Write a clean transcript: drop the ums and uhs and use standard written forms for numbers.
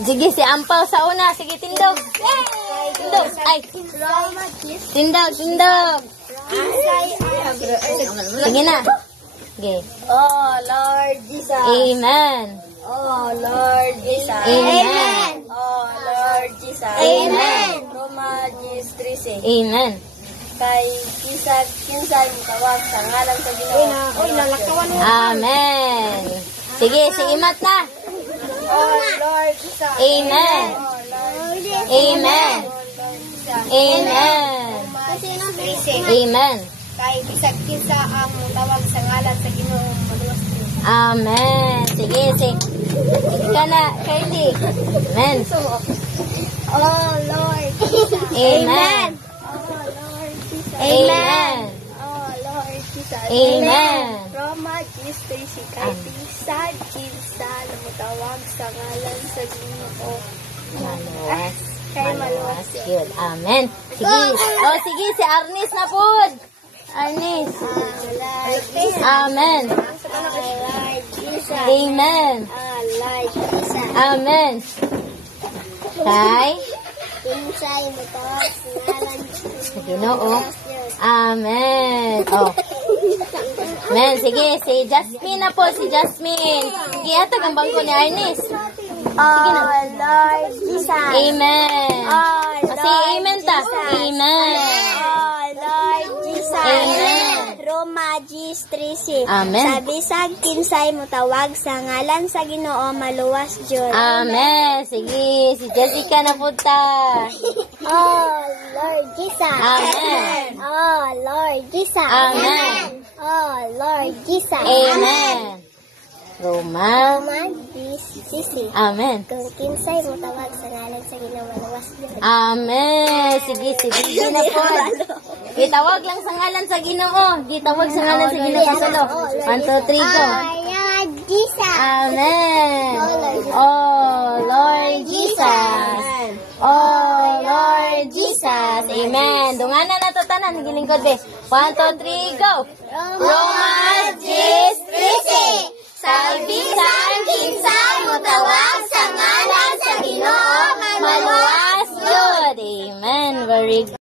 Sige, si Ampaw sa una. Sige, tindog. Tindog. Ay. Tindog, tindog. Sige na. Sige. Oh, Lord Jesus. Amen. Oh, Lord Jesus. Amen. Oh, Lord Jesus. Amen. Roma 10:13. Amen. Kay kinsay tawag sa ngalan sa Ginoo. Oy, nalakawan mo. Amen. Sige, si Imat na. Oh, Lord Jesus. Amen. Oh, Lord Jesus. Amen. Amen. Amen. Kay bisag kinsa ang tawag sa ngalan sa Ginoo maluwas. Amen. Sige, sige. Ika na, Kylie. Amen. Oh, Lord Jesus. Amen. Oh, Lord Jesus. Amen. Oh, Lord Jesus. Amen. Roma 10:13 kay bisag kinsa namutawag sa ngalan sa Ginoo. Maluwas. Kay maluwas. Good. Amen. Sige. Oh, sige, si Arnis na po. Arnis. Amen. Lord Jesus. Amen. Lord Jesus. Amen. Kay Kinsay mutawag sa ngalan sa Ginoo. Amen. Oh. Amen. Sige, si Jasmine na po. Si Jasmine. Sige, atag ang bangko ni Arnis. Oh, Lord Jesus. Amen. Oh, Kasi amen ta. Amen. Oh, Lord Jesus. Amen. Roma 10:13. Amen. Sa bisag kinsay mutawag sa ngalan sa Ginoo maluwas jud. Amen. Sige, si Jessica na po ta. Oh, Lord Jesus. Amen. Oh, Lord Jesus. Amen. Oh, Lord Jesus. Amen. Roma. Roma 10:13. Amen. Kung kinsay mutawag sa ngalan sa Ginoo maluwas jud. Amen. Sige, sige na po. Itawag lang sa ngalan sa Ginoo. Ditawag sa ngalan sa Ginoo sa solo. 1, 2, 3, go. Lord Jesus. Amen. Oh, Lord Jesus. Oh, Lord Jesus. Amen. Dunganan na to tanan. Gilingkod be. 1, 2, 3, go. Roma 10:13. Salbisan kinsay mutawag sa ngalan sa Ginoo maluwas jud. Amen. Very good.